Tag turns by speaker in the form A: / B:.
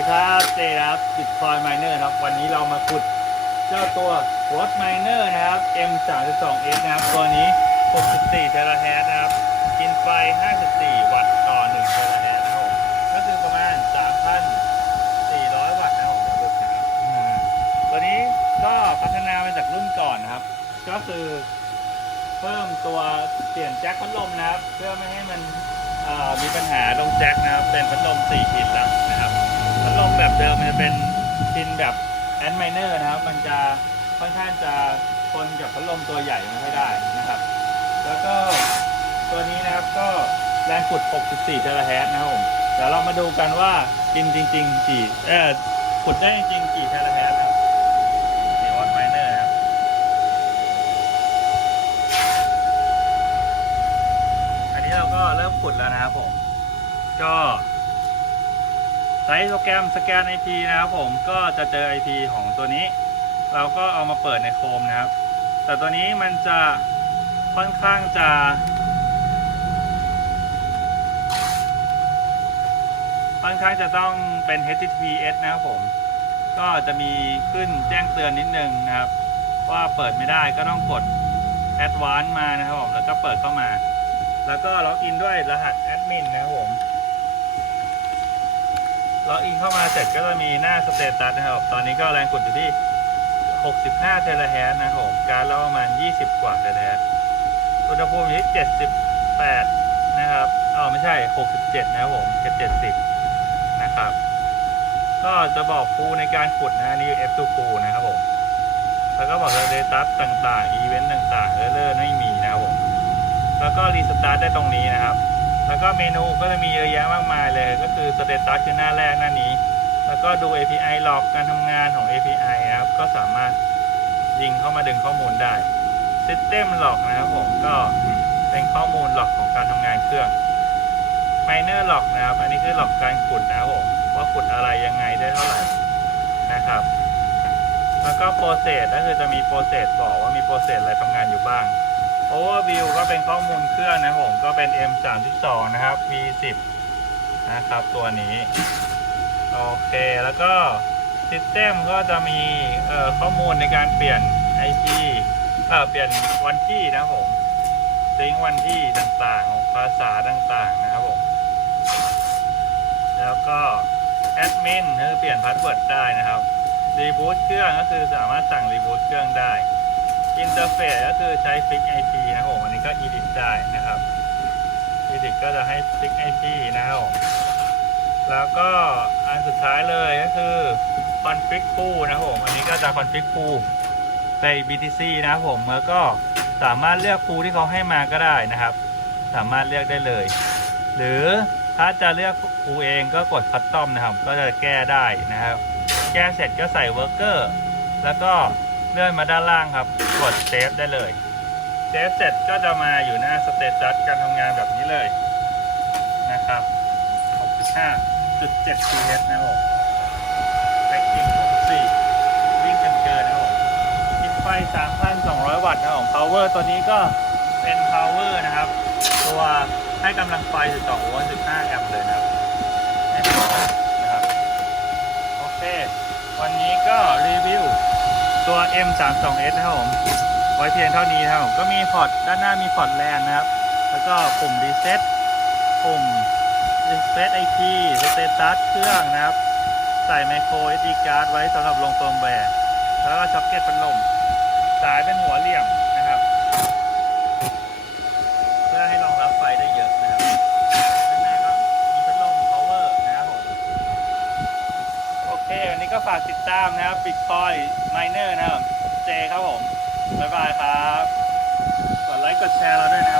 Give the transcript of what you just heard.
A: ดีครับเจครับบิตคอยไมเนอร์ครับ วันนี้เรามาขุดเจ้าตัวรถไมเนอร์นะครับ M32X นะครับ ตัวนี้ 64 เทราแฮร์นะครับ กินไฟ 54 วัตต์ต่อ 1 เทราแฮร์นะครับ ก็คือประมาณ 3,400 วัตต์นะครับเดี๋ยวดูนะครับตัวนี้ก็พัฒนามาจากรุ่นก่อนนะครับ ก็คือเพิ่มตัวเปลี่ยนแจ็คพัดลมนะครับ เพื่อไม่ให้มันมีปัญหาตรงแจ็คนะครับ เป็นพัดลม4พินแล้วนะครับ พัดลมแบบเดิมมันจะเป็นพินแบบแอนไมเนอร์นะครับ มันจะค่อนข้างจะทนกับพัดลมตัวใหญ่ไม่ค่อยได้นะครับ แล้วก็ตัวนี้นะครับก็แรงขุด64เทราแฮตนะครับผม เดี๋ยวเรามาดูกันว่ากินจริง ๆ กี่เออขุดได้จริงๆกี่เทราแฮตนะครับนี่วัดไมเนอร์นะครับอันนี้เราก็เริ่มขุดแล้วนะครับผม ก็ ช้โปรแกรมสแกน IP นะครับผมก็จะเจอ IP ของตัวนี้ เราก็เอามาเปิดในโคมนะครับ แต่ตัวนี้มันจะค่อนข้างจะ ค่อนข้างจะต้องเป็น HTTPS นะครับผม ก็จะมีขึ้นแจ้งเตือนนิดนึงนะครับ ว่าเปิดไม่ได้ก็ต้องกด Advanced มานะครับผมแล้วก็เปิดเข้ามา แล้วก็ล็อกอินด้วยรหัสแอดมินนะครับผม ล็อกอินเข้ามาเสร็จก็จะมีหน้าสเตตัสนะครับ ตอนนี้ก็แรงกดอยู่ที่ 65 เทราแฮร์ตนะครับผมการแล้วประมาณ 20 กว่าเทราแฮร์ตอุณหภูมิอยู่ที่ 78 นะครับอ๋อไม่ใช่ 67 นะครับผมกับ70 นะครับ ก็จะบอกครูในการขุดนะนี่ F2 ครูนะครับผม แล้วก็บอกสเตตัสต่างๆ อีเวนต์ต่างๆ เออร์เลอร์ไม่มีนะครับผม แล้วก็รีสตาร์ทได้ตรงนี้นะครับ แล้วก็เมนูก็จะมีเยอะแยะมากมายเลย ก็คือสเตตัสคือหน้าแรกหน้านี้ แล้วก็ดู API ลอกการทำงานของ API นะครับ ก็สามารถยิงเข้ามาดึงข้อมูลได้ System หลอกนะครับผมก็เป็นข้อมูลหลอกของการทำงานเครื่อง Miner หลอกนะครับ อันนี้คือหลอกการขุดนะครับผมว่าขุดอะไรยังไงได้เท่าไหร่นะครับ แล้วก็ process ก็คือจะมี process บอกว่ามี process อะไรทำงานอยู่บ้าง Overview ก็เป็นข้อมูลเครื่องนะผมก็เป็น M32 นะครับ V10 นะครับตัวนี้ โอเคแล้วก็ System ก็จะมีข้อมูลในการเปลี่ยน IP เออเปลี่ยนวันที่นะผมซิงวันที่ต่างๆ ภาษาต่างๆนะครับผม แล้วก็ Admin คือเปลี่ยนพาสเวิร์ดได้นะครับ Reboot เครื่องก็คือสามารถสั่ง Reboot เครื่องได้ อินเทอร์เฟซก็คือใช้ Fix IP นะครับผมอันนี้ก็ Edit ได้นะครับ Edit ก็จะให้ Fix IP นะครับผมแล้วก็อันสุดท้ายเลยก็คือ Config Pool นะครับผมอันนี้ก็จะ Config Pool ใน BTC นะครับผมแล้วก็สามารถเลือก pool ที่เขาให้มาก็ได้นะครับ สามารถเลือกได้เลย หรือถ้าจะเลือก pool เองก็กด Custom นะครับ ก็จะแก้ได้นะครับ แก้เสร็จก็ใส่ Worker แล้วก็ เลื่อนมาด้านล่างครับ กดเซฟได้เลยเซฟเสร็จก็จะมาอยู่หน้าสเตตัสการทำงานแบบนี้เลยนะครับ65.7 PS นะครับผมแพ็กกิ้ง64วิ่งกันเกินนะครับผมกินไฟ 3,200 วัตต์นะครับผม power ตัวนี้ก็เป็น power นะครับ ตัวให้กำลังไฟ 12โวลต์15แอมป์เลยนะครับนะครับ โอเค วันนี้ก็รีวิว ตัว M32S นะครับผม ไว้เพียงเท่านี้นะครับผมก็มีพอร์ตด้านหน้ามีพอร์ตแลนนะครับ แล้วก็ปุ่มรีเซ็ตปุ่มรีเซ็ตไอพีสเตตัสเครื่องนะครับ ใส่ไมโคร SD card ไว้สำหรับลงเฟิร์มแวร์แล้วก็ช็อคเก็ตพัดลม สายเป็นหัวเหลี่ยม เควันนี้ก็ฝากติดตามนะครับบิตคอยมายเนอร์นะครับ เจครับผม บ๊ายบายครับ กดไลค์กดแชร์เราด้วยนะครับ